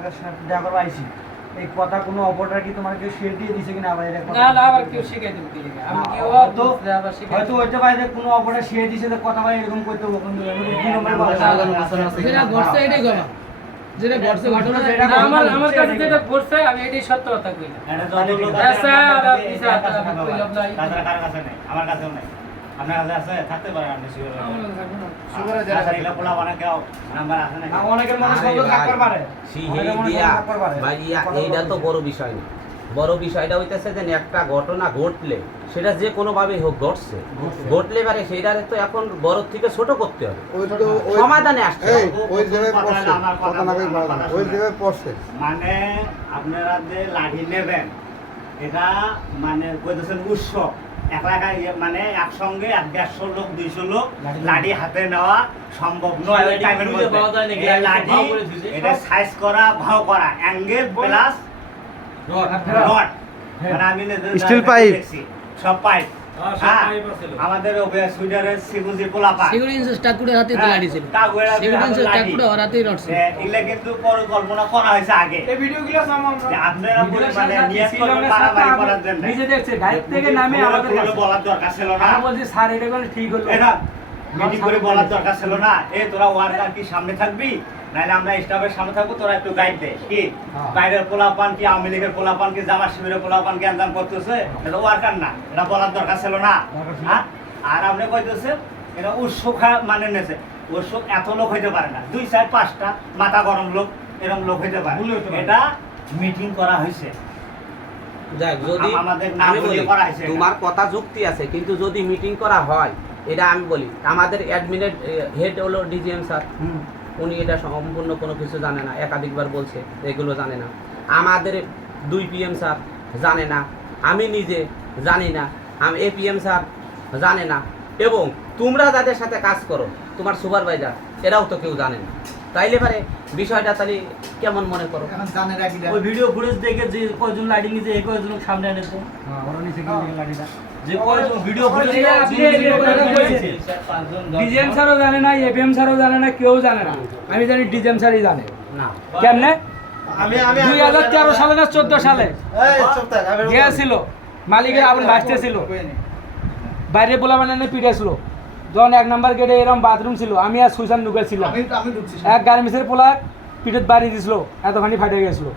তোমার কাছে দেখা করবো আইছি এই কথা কোনো অপরটা কি তোমার কেউ শেয়ার দিয়ে দিছে কিনা আবার এটা না না আবার কেউ শিখাই দেব কি লিখে আমি কি তো আবার শিখাই হয়তো ওইটা বাইরে কোনো অপরটা শেয়ার দিছে যে কথা ভাই এরকম করতে হবে কিন্তু আমি দুই নম্বরে বলা যেটা ঘটছে এটাই গলা যেটা ঘটছে ঘটনা যেটা আমার কাছে যেটা ঘটছে আমি এটাই সত্য কথা কইলাম এটা যত লোক আচ্ছা, আছে আর পিছা আমি কইলাম না তাছাড়া কারো কাছে নাই আমার কাছেও নাই আপনার কাছে আছে থাকতে পারে আপনি শিওর সুগারে যারা এগুলো পোলা বানা কেউ নাম্বার আছে না অনেকের মানুষ বলতে থাকতে পারে অনেকের মানুষ থাকতে পারে ভাইয়া এইটা তো বড় বিষয় না বড় বিষয়টা হইতেছে যে একটা ঘটনা ঘটলে সেটা যে কোনো ভাবে হোক ঘটলে পারে সেইটারে তো এখন বড় থেকে ছোট করতে হবে সমাধানে আসছে ওই জায়গায় পড়ছে কথা না ওই জায়গায় পড়ছে মানে আপনারা যে লাঠি নেবেন এটা মানে কইতেছেন উৎসব একলা মানে একসঙ্গে 150 লোক 200 লোক লাঠি হাতে নেওয়া সম্ভব নয় ওই টাইমের মধ্যে এই লাঠি এটা সাইজ করা ভাও করা অ্যাঙ্গেল প্লাস রড মানে আমি স্টিল পাইপ সব পাইপ আমাদের সুইডারের সিগুজি পোলাপা সিকিউরিটি স্টাকুড়ে হাতে লাড়ি ছিল সিকিউরিটি স্টাকুড়ে হাতেই রড ছিল এগুলা কিন্তু পরিকল্পনা করা হয়েছে আগে এই ভিডিওগুলো আমরা আপনারা মানে নিয়ত করবেন মারামারি করার জন্য নিজে দেখছে গাড়ি থেকে নামে আমাদের কাছে বলার দরকার ছিল না আমি বলছি স্যার এটা করে ঠিক হলো এটা মিটিং করে বলার দরকার ছিল না এই তোরা ওয়ার্কার কি সামনে থাকবি নাইলে আমরা স্টাফের সামনে থাকবো তোরা একটু গাইড দে কি বাইরের পোলাপান কি আওয়ামী লীগের পোলাপান কি জামা শিবিরের পোলাপান কি আন্দাম করতেছে এটা ওয়ার্কার না এটা বলার দরকার ছিল না হ্যাঁ আর আপনি কইতেছে এটা উৎসুক মানে নেছে উৎসুক এত লোক হইতে পারে না 2 4 5টা মাথা গরম লোক এরকম লোক হইতে পারে এটা মিটিং করা হয়েছে যাক যদি আমি বলি তোমার কথা যুক্তি আছে কিন্তু যদি মিটিং করা হয় এটা আমি বলি আমাদের অ্যাডমিনের হেড হলো ডিজিএম স্যার উনি এটা সম্পূর্ণ কোনো কিছু জানে না একাধিকবার বলছে এগুলো জানে না আমাদের 2 PM স্যার জানে না আমি নিজে জানি না আমি APM স্যার জানে না এবং তোমরা যাদের সাথে কাজ করো তোমার সুপারভাইজার এরাও তো কেউ জানে না তাইলে পারে বিষয়টা তাহলে কেমন মনে করো ওই ভিডিও ফুটেজ দেখে যে কয়জন লাইটিং যে এই কয়জন সামনে এনেছে ওরা নিচে গিয়ে লাইটিংটা যে কয়জন ভিডিও ফুটেজ ডিজিএম স্যারও জানে না এপিএম স্যারও জানে না কেউ জানে না আমি জানি ডিজিএম স্যারই জানে না কেমনে আমি 2013 সালে না 14 সালে গিয়েছিল মালিকের আগুন ভাসতেছিল বাইরে বলা মানে পিটেছিল যখন 1 নাম্বার গেটে এরকম বাথরুম ছিল আমি আর সুইসান ঢুকে ছিলাম এক গার্মেন্টসের পোলা পিঠের বাড়ি দিছিল এতখানি ফাটে গেছিল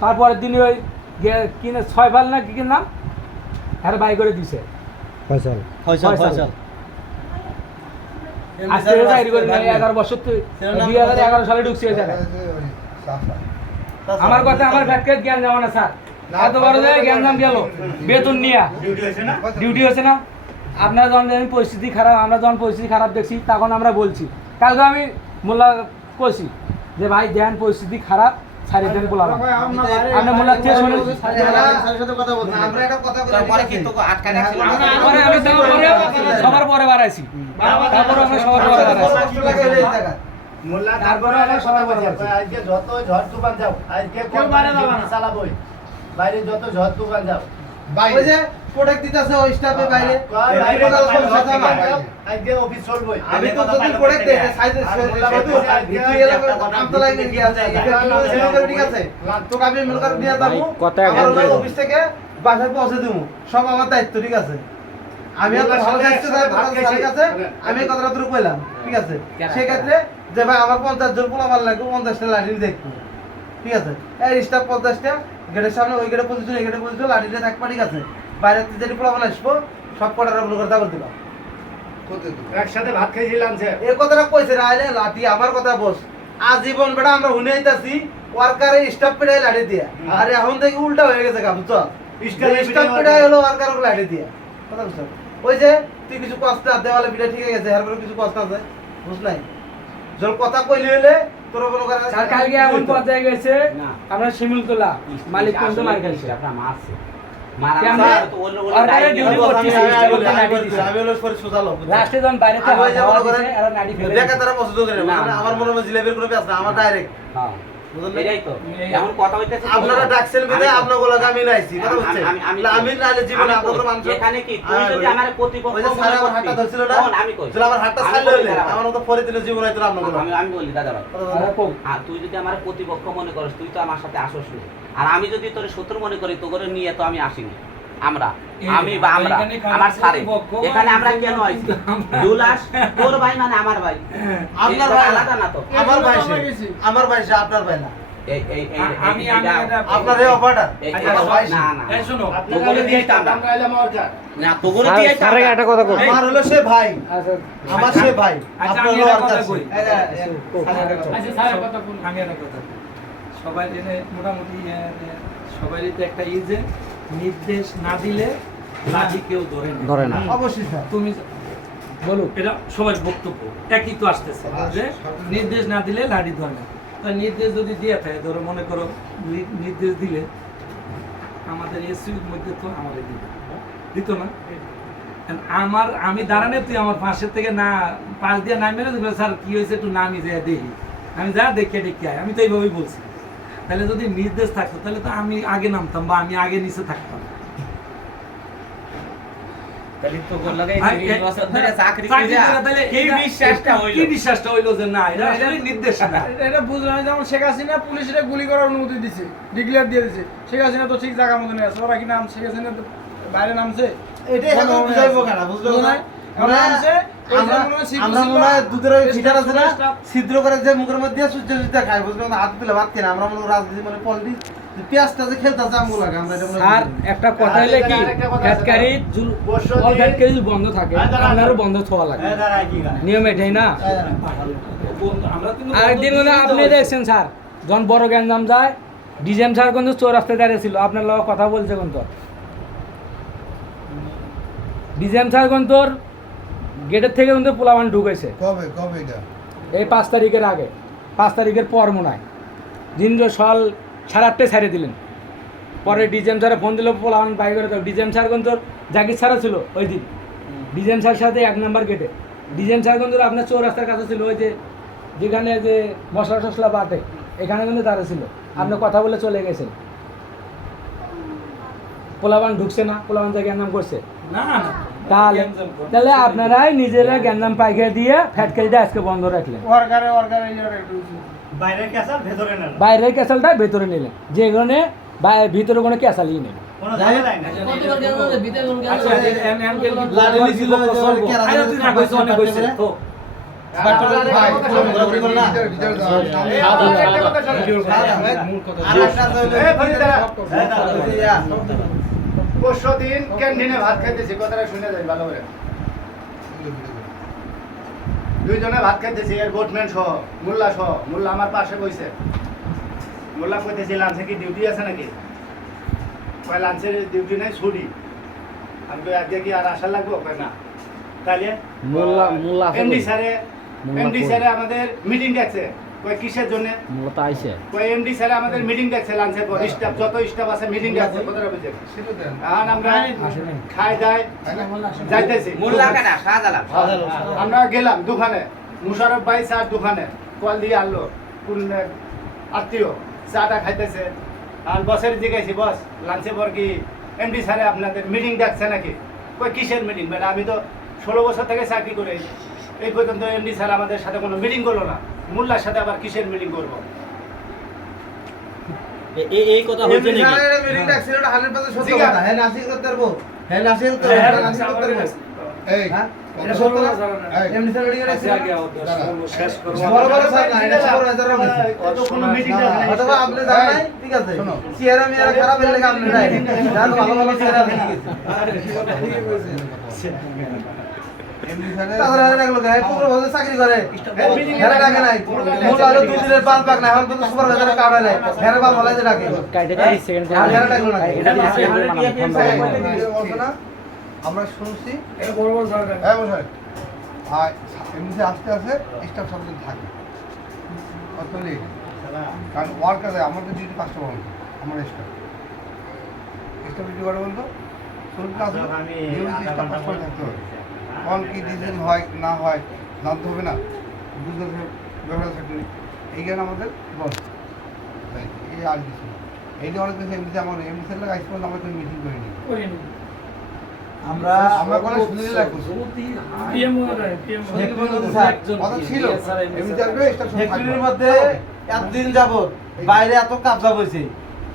তারপরের দিন ওই কিনে 6 ফাল না কি নাম হ্যাঁ বাই করে দিছে ফয়সাল আজকে তৈরি করে 11 বছর তো 2011 সালে ঢুকছে এই জায়গায় আমার কথা আমার ব্যাটকে জ্ঞান দেওয়া না স্যার এত বড় জায়গায় জ্ঞান দাম গেল বেতন নিয়া ডিউটি হয়েছে না আপনারা যখন পরিস্থিতি খারাপ আমরা যখন পরিস্থিতি খারাপ দেখছি তখন আমরা বলছি কালকে আমি মোল্লা কইছি যে ভাই ধ্যান পরিস্থিতি খারাপ ছাড়ি দেন বলাম আমরা মোল্লা থেকে শুনে সবার পরে বাড়াইছি তারপরে আমরা সবার পরে বাড়াইছি মোল্লা তারপরে আমরা সবাই বলি আজকে যত ঝড় তুফান যাও আজকে কেউ বাইরে যাবে না চালাবই বাইরে যত ঝড় তুফান যাও বাইরে যে প্রোডাক্ট দিতেছে ওই স্টাফে বাইরে আজকে অফিস চলবই আমি তো যদি প্রোডাক্ট দেই সাইজে আমতলা লাইনে গিয়ে আছে ঠিক আছে তো আমি মিলকার নিয়ে যাব আমার অফিস থেকে বাসায় পৌঁছে দেব সব আমার দায়িত্ব ঠিক আছে আমি আর ভালো দায়িত্ব চাই ভালো স্যারের কাছে আমি কথাটা তুই কইলাম ঠিক আছে সেই ক্ষেত্রে যে ভাই আমার 50 জন পোলা মাল লাগবে 50টা লাঠি দেখবো ঠিক আছে এই স্টাফ 50টা গেটের সামনে ওই গেটে পজিশন এই গেটে পজিশন লাঠিটা থাকবা ঠিক আছে বাইরে থেকে যেটি পোলা মাল আসবো সব কটার আপলোড করে দাও দিলাম একসাথে ভাত খাইছিলাম স্যার এই কথাটা কইছে রাইলে লাঠি আমার কথা বস আজীবন বেটা আমরা হুনে আইতাছি ওয়ার্কারের স্টাফ পেটাই লাঠি দিয়া আর এখন থেকে উল্টা হয়ে গেছে কাম তো স্টাফ পেটাই হলো ওয়ার্কারের লাঠি দিয়া কথা বুঝছো ওই যে তুই কিছু কষ্ট দেওয়ালে পিঠা ঠিক আছে এরপরে কিছু কষ্ট আছে বুঝ নাই জল কথা কইলে হইলে তোর কোনো করে স্যার কালকে এমন পর্যায়ে গেছে আমরা শিমুলতলা মালিক কোন মার গেছে আপনারা মারছে লাস্টে যখন বাইরে থেকে হাওয়া দিছে আর নাড়ি ফেলে দেখা তারা পছন্দ করে না আমার মনে হয় জিলেবের কোনো ব্যাস না আমার ডাইরেক্ট বুঝলেন? এটাই তো এখন কথা হইতেছে আপনারা ডাকছেন বিধায় আপনাগুলোকে আমি নাইছি কথা হচ্ছে আমি নাইলে জীবনে আপনাদের মানুষ এখানে কি তুই যদি আমার প্রতিপক্ষ ওই যে স্যার আমার হাতটা ধরছিল না আমি কই যদি আমার হাতটা ছাড়লে হইলে আমার মতো পরে দিলে জীবন হইতো আপনাগুলো আমি বলি দাদা ভাই আর তুই যদি আমার প্রতিপক্ষ মনে করিস তুই তো আমার সাথে আসস না আর আমি যদি তোর শত্রু মনে করি তো করে নিয়ে তো আমি আসিনি আমরা আমি বা আমরা আমার সারে এখানে আমরা কেন আইছি দুলাস তোর ভাই মানে আমার ভাই আপনার ভাই আলাদা না তো আমার ভাই আমার ভাই সে আপনার ভাই না এই এই এই আমি আপনার এই অফারটা আমার ভাই না না এই শোনো তোগরে দিয়ে আমরা না তোগরে দিয়ে স্যারের একটা কথা কই আমার হলো সে ভাই আমার সে ভাই আচ্ছা, আপনার আমি হলো একটা কথা আর কই। আচ্ছা স্যার কথা বলুন। আমি একটা কথা বলি। সবাই জেনে মোটামুটি সবারই তো একটা যে নির্দেশ না দিলে লাঠি কেউ ধরে না অবশ্যই স্যার তুমি বলো এটা সবার বক্তব্য একই তো আসতেছে যে নির্দেশ না দিলে লাঠি ধরে না তা নির্দেশ যদি দিয়ে থাকে ধরো মনে করো নির্দেশ দিলে আমাদের এসির মধ্যে তো আমাদের দিত না আমি দাঁড়ানে তুই আমার পাশের থেকে না পাশ দিয়ে নামবে না স্যার কি হয়েছে একটু নামি যায় দেখি আমি যা দেখে ডেকে আয় আমি তো এইভাবেই বলছি তাহলে যদি নির্দেশ থাকতো তাহলে তো আমি আগে নামতাম বা আমি আগে নিচে থাকতাম কি বিশ্বাসটা হইলো যে না এটা আসলে নির্দেশ না এটা বুঝলাম না, যেমন শেখ হাসিনা পুলিশের গুলি করার অনুমতি দিছে, ডিক্লেয়ার দিয়ে দিছে। শেখ হাসিনা তো ঠিক জায়গা মতো আছে, ওরা কি নাম শেখ হাসিনা তো বাইরে নামছে, এটাই এখন বুঝাইবো কেন বুঝলো না এখন নামছে, ওই যে মনে হয় আমরা মনে হয় দুধের ওই ফিটার আছে না ছিদ্র করে যে মুখের মধ্যে সূর্য সূর্য খাই বুঝলো না হাত দিলে ভাত কিনা আমরা মনে হয় রাজনীতি মানে পলিটিক্স পেঁয়াজটা যে খেলতেছে আমগুলো লাগে আমরা এটা মনে আর একটা কথা হইলে কি ফ্যাটকারি অল ফ্যাটকারি বন্ধ থাকে আপনারও বন্ধ হওয়া লাগে নিয়ম এটাই না আরেকদিন মনে হয় আপনি দেখছেন স্যার যখন বড় গ্যাঞ্জাম যায় ডিজেম স্যার কিন্তু চোর রাস্তায় দাঁড়িয়ে ছিল আপনার লোক কথা বলছে কিন্তু ডিজেম স্যার কিন্তু গেটের থেকে কিন্তু পোলাবান ঢুকেছে কবে কবে এটা এই 5 তারিখের আগে 5 তারিখের পর মনে হয় দিন সকাল 8:30 ছাড়ে দিলেন পরে ডিজেম স্যারে ফোন দিল পোলাবান বাই করে দাও ডিজেম স্যার কিন্তু জাকির স্যারও ছিল ওই দিন ডিজেম স্যার সাথে 1 নাম্বার গেটে ডিজেম স্যার কিন্তু আপনার চোর রাস্তার কাছে ছিল ওই যে যেখানে যে মশলা টসলা বাটে এখানে কিন্তু তারা ছিল আপনি কথা বলে চলে গেছেন পোলাবান ঢুকছে না পোলাবান জায়গায় নাম করছে না না তাহলে তাহলে আপনারাই নিজেরা গ্যান্দাম পাইকারি দিয়ে ফ্যাটকারিটা আজকে বন্ধ রাখলেন ওয়ার্কারে বাইরের ক্যাসাল ভেতরে নেন বাইরের ক্যাসালটা ভেতরে নিলেন যেখানে ভিতরে কোনো ক্যাসালই নেই কোনো জায়গা নাই না কতবার গেল না ভিতরে কোন গেল আচ্ছা লাঠি ছিল ভাই করে না পরশু দিন ক্যান্টিনে ভাত খাইতেছি, কথাটা শুনে যাই ভালো করে। দুইজনে ভাত খাইতেছি, এর বোটম্যান সহ মোল্লা সহ। মোল্লা আমার পাশে বইছে। মোল্লা কইতেছি লাঞ্চে কি ডিউটি আছে নাকি? কয় লাঞ্চের ডিউটি নাই, ছুটি। আমি কই আজকে কি আর আসা লাগবো? কয় না। তাহলে মোল্লা এমডি স্যারে আমাদের মিটিং ডাকছে। কয় কিসের জন্য? মূলত আইছে কয় এমডি স্যার আমাদের মিটিং ডাকছে লাঞ্চের পর, স্টাফ যত স্টাফ আছে মিটিং ডাকছে, কথাটা বুঝে। এখন আমরা খাই দাই যাইতেছি, মোল্লা কাটা শাহজালাল আমরা গেলাম দোকানে, মুশারফ ভাই স্যার দোকানে কল দিয়ে আনলো কোন আত্মীয়, চাটা খাইতেছে। আর বসের জিজ্ঞাসি, বস লাঞ্চে পর কি এমডি স্যারে আপনাদের মিটিং ডাকছে নাকি? কই কিসের মিটিং? বেটা আমি তো 16 বছর থেকে চাকরি করে এই পর্যন্ত এমডি স্যার আমাদের সাথে কোনো মিটিং করলো না, মোল্লার সাথে আবার কিসের মিটিং করবো? এই কথা হইছে নাকি মিটিং ডাকছিল এটা 100% সত্য কথা হ্যাঁ নাসির করতে পারবো হ্যাঁ নাসির করতে পারবো নাসির করতে পারবো এই এটা সত্য না এমনি স্যার মিটিং ডাকছিল শেষ করব বড় বড় স্যার না এটা সুপারভাইজাররা অত কোনো মিটিং ডাক নাই। অথবা আপনি জানেন নাই ঠিক আছে চেহারা মেয়ারা খারাপ হলে আপনি নাই জানো ভালো ভালো চেহারা ঠিক আছে তাহলে আর লাগলো গায় পুরো ভাবে চাকরি করে হেরা ডাকে নাই মোল্লা হলো 2 দিনের পাল পাক না এখন তো সুপারভাইজারের কার্ড নাই হেরা বাল ভালো যে ডাকে কাইটা 30 সেকেন্ড আর হেরা ডাকলো না এটা 30 সেকেন্ড বলছো না আমরা শুনছি এটা বড় বড় সরকার হ্যাঁ মশাই আর এমনিতে আস্তে আস্তে স্টাফ সবদিন থাকে অতলি কারণ ওয়ার্কারে আমাদের ডিউটি 5টা বন্ধ আমার স্টাফ ডিউটি করে বলতো শুনতে আসলে আমি ডিউটি স্টাফ 5টা থাকতে হবে কল কি ডিজাইন হয় না হয় জানতে হবে না বুঝতে ব্যবসা থাকলে এই জ্ঞান আমাদের বন্ধ এই আর কিছু না। এইটা অনেক বেশি এমনিতে আমার এমনি সেল লাগে আইসপন আমরা কোনো মিটিং করিনি। আমরা আমরা কোনো শুনলে লাগবো কথা ছিল এমনিতে আসবে স্টাফ ফ্যাক্টরির মধ্যে একদিন যাবত বাইরে এত কাবজা বইছে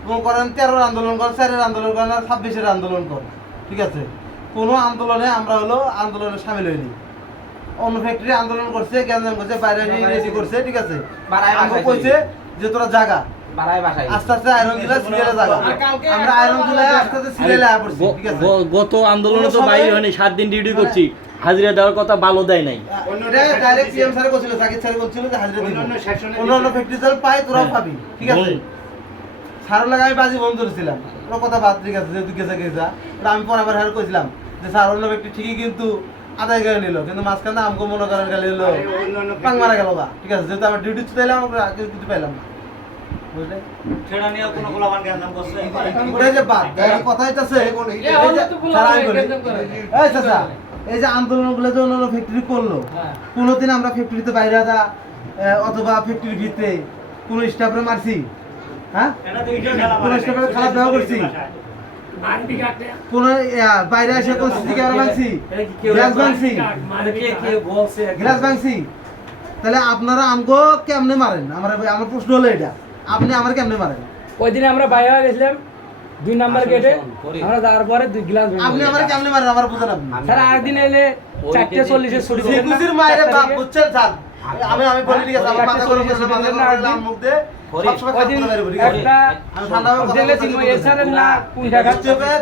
এবং করেন 13 আন্দোলন করেন 4 আন্দোলন করেন আর 26 আন্দোলন করেন, ঠিক আছে? কোনো আন্দোলনে আমরা হলো আন্দোলনে সামিল হইনি। অন্য ফ্যাক্টরি আন্দোলন করছে, গ্যাঞ্জাম করছে, বাইরে রেডি করছে, ঠিক আছে? বাড়ায় আমরা বাসায় কইছে যে তোরা জাগা বাড়ায় বাসায় আস্তে আস্তে আয়রন জেলা সিরিয়ালে জাগা। আমরা আয়রন জেলায় আস্তে আস্তে সিরিয়ালে আয়া পড়ছি, ঠিক আছে? গত আন্দোলনে তো বাইরে হয়নি, 7 দিন ডিউটি করছি, হাজিরা দেওয়ার কথা ভালো দেয় নাই। এটা ডাইরেক্ট পিএম স্যার বলছিল, জাকির স্যার বলছিল যে হাজিরা দিন। অন্যান্য ফ্যাক্টরি চাল পাই তোরাও পাবি, ঠিক আছে? স্যারের লাগে আমি বাজি বন্ধ করেছিলাম, ওরা কথা বাদ, ঠিক আছে? যেহেতু গেছে গেছা ওটা আমি পরে আবার হার কইছিলাম যে স্যার অন্য ফ্যাক্টরি ঠিকই কিন্তু আদায় করে নিল, কিন্তু মাঝখানে আমাকে মনে করেন গেলে হলো পাং মারা গেল বা, ঠিক আছে? যেহেতু আমার ডিউটি চাইলাম আমরা কিছু পাইলাম না, বুঝলে? সেটা নিয়ে কোনো গোলাবান গ্যাঞ্জাম করছে ওটা যে বাদ কথা হইতাছে স্যার আমি বলি এই চাচা, এই যে আন্দোলনগুলো যে অন্য ফ্যাক্টরি করলো, কোনোদিন আমরা ফ্যাক্টরিতে বাইরে যা অথবা ফ্যাক্টরির ভিতরে কোনো স্টাফরে মারছি? হ্যাঁ, এটা তো ইডিও খেলা কোনো স্টাফের খারাপ ব্যবহার করছি? কোন বাইরে এসে কোন সিসি ক্যামেরা ভাঙছি, গ্লাস ভাঙছি, গ্লাস ভাঙছি? তাহলে আপনারা আমগো কেমনে মারেন? আমার প্রশ্ন হলো এটা, আপনি আমার কেমনে মারেন? ওই দিনে আমরা বাইরে গেছিলাম 2 নাম্বার গেটে, আমরা যাওয়ার পরে 2 গ্লাস আপনি আমার কেমনে মারেন আমার বুঝেন আপনি? স্যার আরেকদিন এলে 4:40 ছুটি দিলেন না? জিকুজির মায়ের বাপ বুঝছেন স্যার? আমি বলি ঠিক আছে, আমার মাথা গরম করে মাথা গরম করে মুখ দে সবসময় ওই দিন কথা বলে ঠিক আছে? একটা আমি ঠান্ডা হবে কথা দিলে বলতে চিনবো এসআরের না কোন জায়গা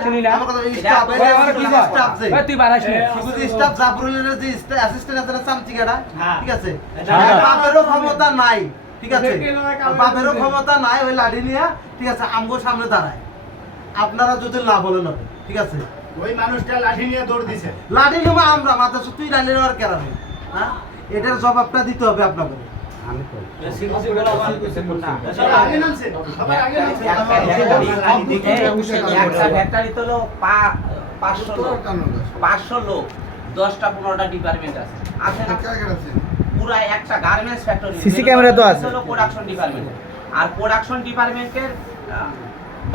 চিনি না। আমার কথা স্টাফ ওই আমার কি হয়? ওই তুই বাড়াস না। জিকুজি স্টাফ জাবরুলের যে অ্যাসিস্ট্যান্ট আছে না চামচিকাটা, হ্যাঁ। ঠিক আছে? হ্যাঁ। বাপেরও ক্ষমতা নাই, ঠিক আছে? বাপেরও ক্ষমতা নাই, ওই লাঠি নিয়ে, ঠিক আছে, আমগো সামনে দাঁড়ায়। আপনারা যদি না বলেন হবে, ঠিক আছে? ওই মানুষটা লাঠি নিয়ে দৌড় দিছে। লাঠি নেবো আমরা, মাথা তুই লাঠি নেওয়ার কেরামে, হ্যাঁ? এটার জবাবটা দিতে হবে আপনাকে। আমি কই আগে নামছে, সবাই আগে নামছে। একটা ফ্যাক্টরি তো হলো 500 লোক 10টা 15টা ডিপার্টমেন্ট আছে না? পুরা একটা গার্মেন্টস ফ্যাক্টরি, CC ক্যামেরা তো আছে। হলো প্রোডাকশন ডিপার্টমেন্ট। আর প্রোডাকশন ডিপার্টমেন্টের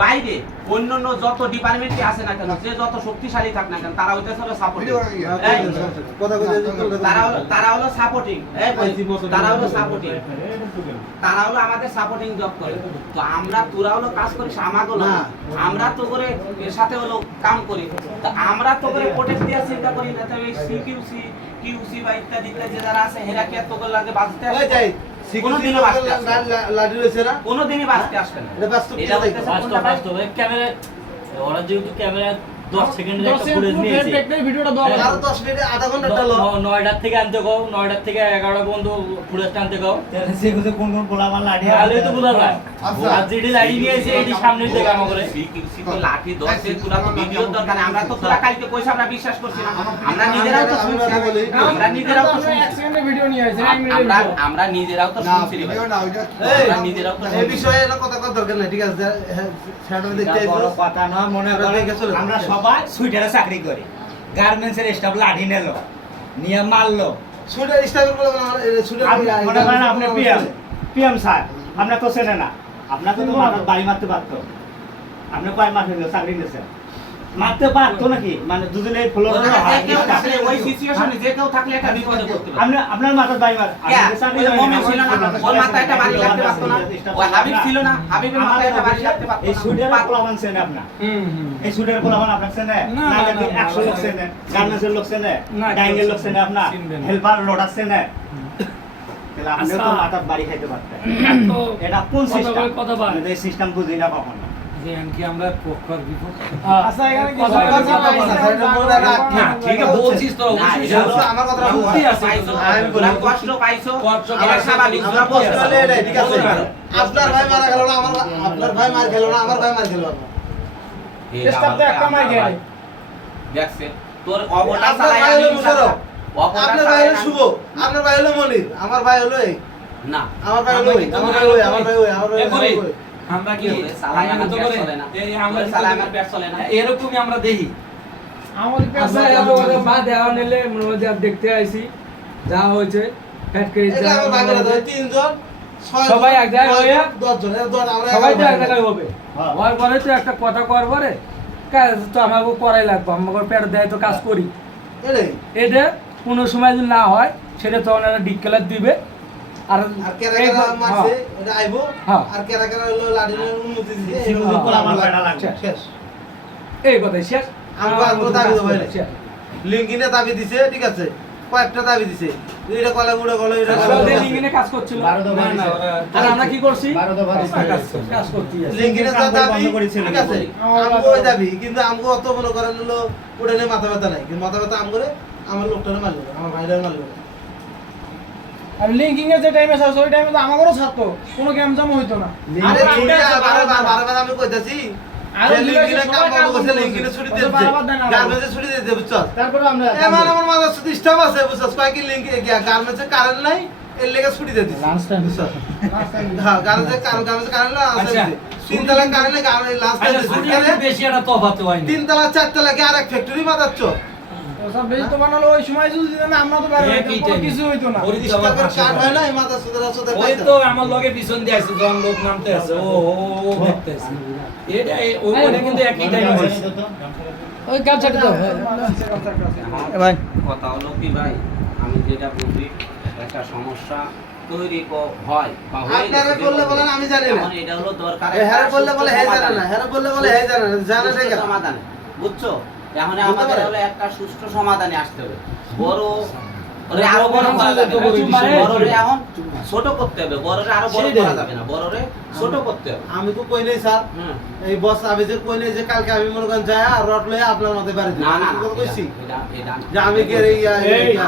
বাইরে অন্যান্য যত ডিপার্টমেন্টই আছে না কেন, যে যত শক্তিশালী থাক না কেন, তারা হইতেছে হলো সাপোর্টিং। তারা হলো সাপোর্টিং, তারা হলো সাপোর্টিং, তারা হলো আমাদের সাপোর্টিং জব করে। তো আমরা তোরা হলো কাজ করি আমাকে না, আমরা তো করে এর সাথে হলো কাম করি। তো আমরা তো করে প্রোটেক্ট দেওয়ার চিন্তা করি না। তবে সিকিউসি কিউসি বা ইত্যাদি ইত্যাদি যারা আছে হেরা কি এত করে লাগে বাঁচতে আসে? কোনোদিনও বাঁচতে আসবে না। লাঠি রয়েছে না, কোনোদিনই বাঁচতে আসবে না। এটা বাস্তব এটা হইতেছে কোনটা ভাই? ক্যামেরা ওরা যেহেতু ক্যামেরা 10 সেকেন্ডের একটা ফুটেজ নিয়েছে, আরো 10 মিনিট আধা ঘন্টা টালো 9টার থেকে আনতে গাও, 9টার থেকে 11টা পর্যন্ত ফুটেজটা আনতে গাও, সেগুলো কোন কোন গোলাবান লাঠি তাহলে তো বোঝা যায়। আচ্ছা। আর যেটি লাইন নিয়েছে এটি সামনে থেকে কাম করে। সিকিউসি তো লাঠি দশে তোরা তো ভিডিওর দরকার নেই। আমরা তো তোরা কালকে কইছ আমরা বিশ্বাস করছি না। আমরা নিজেরাও তো শুনছি, আমরা নিজেরাও তো শুনছি, আমরা নিজেরাও তো শুনছি রে ভাই। আমরা নিজেরাও তো এই শুনছি। বিষয়ে এটা কথা কথা দরকার নাই, ঠিক আছে? শ্যাডো দেখতে বড় আইছো, কথা না, মনে করেন আমরা সবাই সুইটারে চাকরি করি, গার্মেন্টসের স্টাফ লাঠি নিলো নিয়ে মারলো। সুডের স্টাইল বলে সুডের মনে করেন আপনি পিএম স্যার, আপনার তো চেনে না, আপনাকে তো মাথার বাড়ি মারতে পারতো। আপনি কয় মাস হইলো চাকরি নিয়েছেন, মারতে পারতো নাকি? মানে দুজনে ফ্লোর যে কেউ থাকলে ওই সিচুয়েশনে যে কেউ থাকলে একটা বিপদে পড়তে পারে। আপনি আপনার মাথার বাড়ি মার, ওই মমিন ছিল না, ওর মাথায় একটা বাড়ি লাগতে পারতো না। ওই হাবিব ছিল না, হাবিবের মাথায় একটা বাড়ি লাগতে পারতো এই না। সুডের পোলাপান চেনে আপনার? এই সুডের পোলাপান আপনার চেনে না? 100 লোক চেনে, গার্মেন্টসের লোক চেনে, ডাইংয়ের লোক চেনে, আপনার হেল্পার লোডার চেনে। তাহলে আপনি তো মাথার বাড়ি খাইতে পারতেন। এটা কোন সিস্টেম? এই সিস্টেম বুঝি না কখনো। আমরা পক্ষর বিপক্ষ আচ্ছা এখানে কি ঠিক আছে বলছিস তো না, এটা হলো আমার কথা যুক্তি আছে। আমি বলি, কষ্ট পাইছো, আমার এটা স্বাভাবিক। আমরা কষ্ট হলে এটাই, ঠিক আছে? আপনার ভাই মারা গেল না, আপনার ভাই মার খেলো না, আমার ভাই মার খেলো না। স্টাফ তো একটা মার গেল। দেখছে তোর অবটা আপনার চালায় ভাই হলো মুশারফ, অবটা আপনার ভাই হলো শুভ, আপনার ভাই হলো মনির, আমার ভাই হলো এই, না আমার ভাই হলো ওই, আমার ভাই ওই, আমার ভাই ওই, আমার ভাই ওই। আমরা কি চালায় আমার তো পেট করে চলে না। এই আমরা চালায় আমার পেট চলে না। এরকমই আমরা দেখি আমরা বা দেওয়া নিলে মনে হয় যে আর দেখতে আইছি যা হয়েছে ফ্যাক্টরি এটা আমার ভাই মারা যায় তিনজন, সবাই এক জায়গায় হয়ে 10 জন আমরা সবাই তো এক জায়গায় হবে হ্যাঁ। হওয়ার পরে তো একটা কথা করার পরে কাজ তো আমাকে করাই লাগবে আমাকে পেট দেয় তো কাজ করি এটাই এটা কোনো সময় যদি না হয় সেটা তখন একটা ডিক্লেয়ার দিবে আর আর কেরা মারছে এটা আইবো হ্যাঁ। আর কেরা হলো লাডিনের অনুমতি দিছে সিকিউরিটি পোলাপান কয়টা লাগবে? শেষ এই কথাই শেষ আমগো আর কোনো দাবি দেবো না। শেষ। লিঙ্কিনে দাবি দিছে ঠিক আছে কয়েকটা দাবি দিছে এটা কলে গুড়ে কলে এটা আসলে ওদের লিঙ্কিনে কাজ করছিল বারো দফা না, না, দিছে। ওরা- আর আমরা কি করছি 12 দফা দিছে। কাজ করছি লিঙ্কিনে কাম দাবি বন্ধ করেছিল ঠিক আছে নাকি? আমগো ওই দাবি কিন্তু আমগো অত মনে করেন হলো ওটা নিয়ে মাথা ব্যথা নাই কিন্তু মাথা ব্যথা আম করে আমার লোকটারে মারলো আমার ভাইরা মারলো আর লিঙ্কিং এর যে টাইমে আছে ওই টাইমে তো আমারও ছাড়তো কোনো গেম জাম হইতো না আরে ছুটি বারবার আমি কইতাছি আরে যে লিঙ্কিনে কাম সবাই বন্ধ করছে কাম লিঙ্কিনে ছুটি করছে। দিতে বারবার দেয় না। গার্মেন্টসে ছুটি দিতে বুঝছস তারপরে আমরা এবার আমার মাথার সাথে স্টাফ আছে বুঝছস কয়েকই লিঙ্ক গার্মেন্টসে কারেন্ট নাই এর লেগে ছুটি দিয়ে দিছে লাঞ্চ টাইম বুঝছস লাঞ্চ টাইম হ্যাঁ গার্মেন্টসে কারেন্ট না আছে আচ্ছা। তিনতলা কারেন্ট নাই গার্মেন্ট লাস্ট আচ্ছা ছুটি একটু বেশি একটা তফাৎ হয় না তিনতলা চারতলা কি আরেক ফ্যাক্টরি মাদাচ্ছ সব বেশি তো বানালো ওই সময় যদি দিতেন না আমরা তো বাইরে একই কোনো time। কিছু হইতো না স্টাফের কার্ড হয় না এই মাদার সাথে সাথে ওই তো আমার লগে পিছন দিয়ে আসছে যখন লোক নামতে আছে ও দেখতে আছে এটা ওইটা কিন্তু একই টাইমে হয়েছে ওই কাজ ছাড়তে দাও ভাই কথা হলো কি ভাই আমি যেটা বুঝি একটা সমস্যা তৈরি হয় বা হয়ে আপনারা গেছে, বললে বলেন আমি জানি না এখন এটা হলো দরকার হ্যাঁ বললে বলে হে জানে না হ্যাঁ বললে বলে হে জানে না জানা ঠিক আছে সমাধান বুঝছো এখন বুঝতে আমাদের পারে? হলো একটা সুষ্ঠু সমাধানে আসতে হবে বড় ওরে আরো বড় করা যাবে না। বড় দিছে। বড়রে এখন ছোট করতে হবে বড়রে আরো বড় করা যাবে না বড়রে ছোট করতে হবে আমি তো কই নাই স্যার হুম। এই বস আমি যে কই নাই যে কালকে আমি মনে করেন যাই আর রড লয়ে আপনার মধ্যে বাড়ি দিই না না আমি কথা কইছি এটা যে আমি কি এই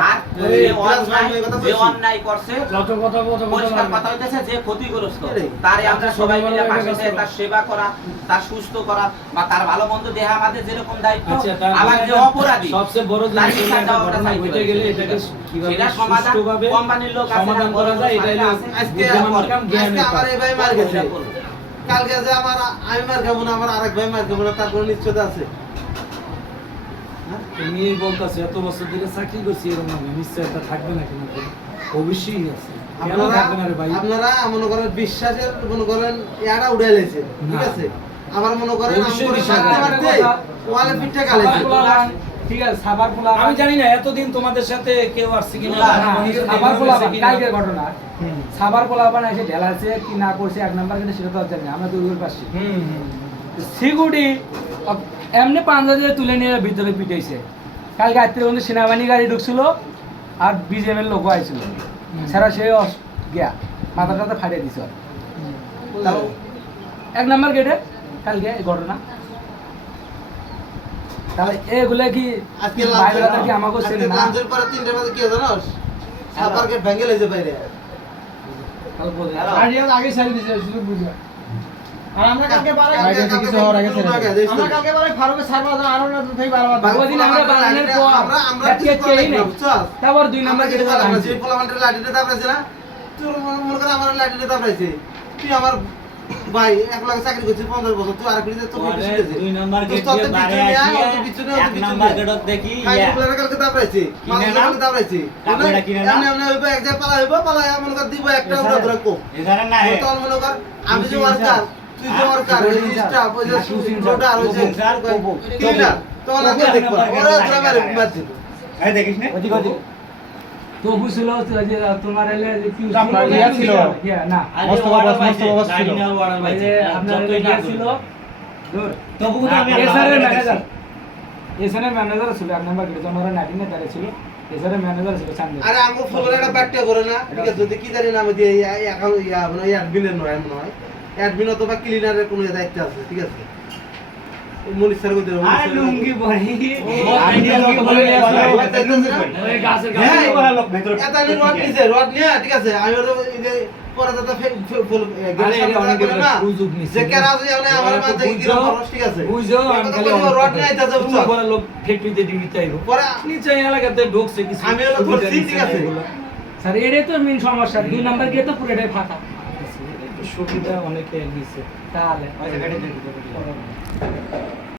আর যে কথা যে কইছি অন্যায় করছে যত কথা বলতে পরিষ্কার কথা হইতেছে যে ক্ষতিগ্রস্ত এটাই। তারে আমরা সবাই মিলে সবাই পাশে মিলে থেকে তার সেবা করা তার সুস্থ করা বা তার ভালো মন্দ দেহা আমাদের যেরকম দায়িত্ব আচ্ছা, তারপরে আবার যে অপরাধী সবচেয়ে বড় তার জিনিস হলো বিচার একটা দেওয়া আমরা ঘটনা চাইতে ঘটে পারি। গেলে এটাকে কিভাবে সেটা সমাধান সুষ্ঠুভাবে কোম্পানির লোক আছে না, সমাধান করা যায় এটা হলো আজকে বুদ্ধিমান কাম, জ্ঞানের আমার কাম। এই ভাই মার গেছে ওটা করবো। কালকে যে আমার আমি মার খাবো না আমার আরেক ভাই মার খাবো না তার কোনো নিশ্চয়তা আছে তুমি বলতেছো এত বছর ধরে চাকরি করছি এরকম নিশ্চয়তা থাকবে না কিন্তু অবশ্যই আছে কেন আপনারা থাকবে না রে ভাই আপনারা মনে করেন বিশ্বাসের মনে করেন ইয়াটা উড়ে লেছে ঠিক না। আছে আবার মনে করেন অবশ্যই আমি করে বিশ্বাস মারতে আছে। মারতে ওয়ালে পিঠটা গালেছে সাবার পোলাপান, ঠিক আছে সাবার পোলা আমি জানি না এতদিন তোমাদের সাথে কেউ আসছে কিনা না, সাবার পোলাপান কালকের ঘটনা সাবার পোলাপান এসে ঢেলাছে কি না করছে এক নাম্বার কিন্তু সেটা তো আর জানি না, আমরা তো ওই পাচ্ছি সিকিউরিটি এমনি পাঞ্জা দিয়ে তুলে নিয়ে ভিতরে পিটাইছে কালকে রাত্রে কিন্তু সেনাবাহিনী গাড়ি ঢুকছিল আর বিজেপির লোক আইছিল সারা সে গিয়া মাথাটাতে ফাটিয়ে দিছে ওর। তাও এক নাম্বার গেটে কালকে এই ঘটনা তাহলে এগুলা কি আজকে বাইরে কি আমাকে চেনে না লাঞ্চের পরে 3টা বাজে কি জানোস সাপার গেট ভেঙে লেছে বাইরে তাহলে বলে হ্যালো। গাড়িও আগে ছেড়ে দিছে সুযোগ বুঝা আর আমরা কালকে পারে কালকে কিছু হওয়ার আগে ছেড়ে আগে দিছি। আমরা কালকে পারে ফারুকের সারবা আরো না থেকে বারবার ওই দিন আমরা বাগানের পর আমরা আজকে কিছু কেই করি না নেই। বুঝছস তারপর 2 নাম্বার গেটে আমরা ভাঙছে যে পোলামান্টের লাঠিতে দাবড়াইছে না তুই মনে করে আমার লাঠিতে দাবড়াইছে তুই আমার ভাই এক লাখ চাকরি করছিস 15 বছর তুই আর কিছু তো পরে শিখেছিস 2 নাম্বার তুই গেট তো দিয়ে তো বাইরে পিছনে আয়, আসিয়া ওর পিছনে, ওর এক পিছনে। নাম্বার গেটত দেখি খাইতে প্লেয়ারের কালকে দাবড়াইছে কিনে মানুষের না? কালকে দাবড়াইছে কাপড়টা কিনে না? এমনি এমনি হইবে এক জায়গায় পালা হইব পালা মনে কর দিব একটা উড়া ধরে কো এখানে না হে তোর মনে কর আমি যে ওয়ার্কার তুই যে ওয়ার্কার এই স্টাফ ওই যে লোডার ওই যে ক্লিনার তো না দেখব ওরে ধরে মারে মারছি এই দেখিস না ওদিকে ওদিকে তো বুঝছিল যে তোমার এলে যে কি আপনার ইয়া ছিল? না মোস্তফা বস, মোস্তফা বস ছিল। ওই যে আপনার ইয়া ছিল দূর তবু তো আমি এসআরের ম্যানেজার এসআরের ম্যানেজার ছিল এক নাম্বার গেটে তোমার নাটিনে দাঁড়িয়ে ছিল এসআরের ম্যানেজার ছিল চান্দে আরে আমগো ফুলের একটা ব্যাটটা করে না ঠিক আছে যদি কি জানি না আমি দিয়ে এখন ইয়া মানে অ্যাডমিনের নয় এমন হয় অ্যাডমিন অথবা ক্লিনারের কোনো দায়িত্ব আছে ঠিক আছে মনিশ স্যার কইতে আর লুঙ্গি পরি আইডিয়া লোক বলে ওই গাছের হ্যাঁ। বড় লোক ভেতর এটা আমি রড নিছে রড নিয়ে ঠিক আছে আমি ওর এই যে পরে দাদা ফুল আরে এটা অনেক সুযোগ নিছে। যে কেরা আছে মানে আমার মাঝে গিরা খরচ ঠিক আছে বুঝছো আমি খালি রড নিয়ে আইতাছে বুঝছো বড় লোক ফ্যাক্টরিতে ডিউটি চাইবো পরে নিচে এলাকাতে ঢুকছে কিছু আমি হলো ধরছি, ঠিক আছে। স্যার এটাই তো মেন সমস্যা 2 নাম্বার গেট তো পুরোটাই ফাঁকা সুবিধা অনেকে নিছে তাহলে ওই জায়গাটা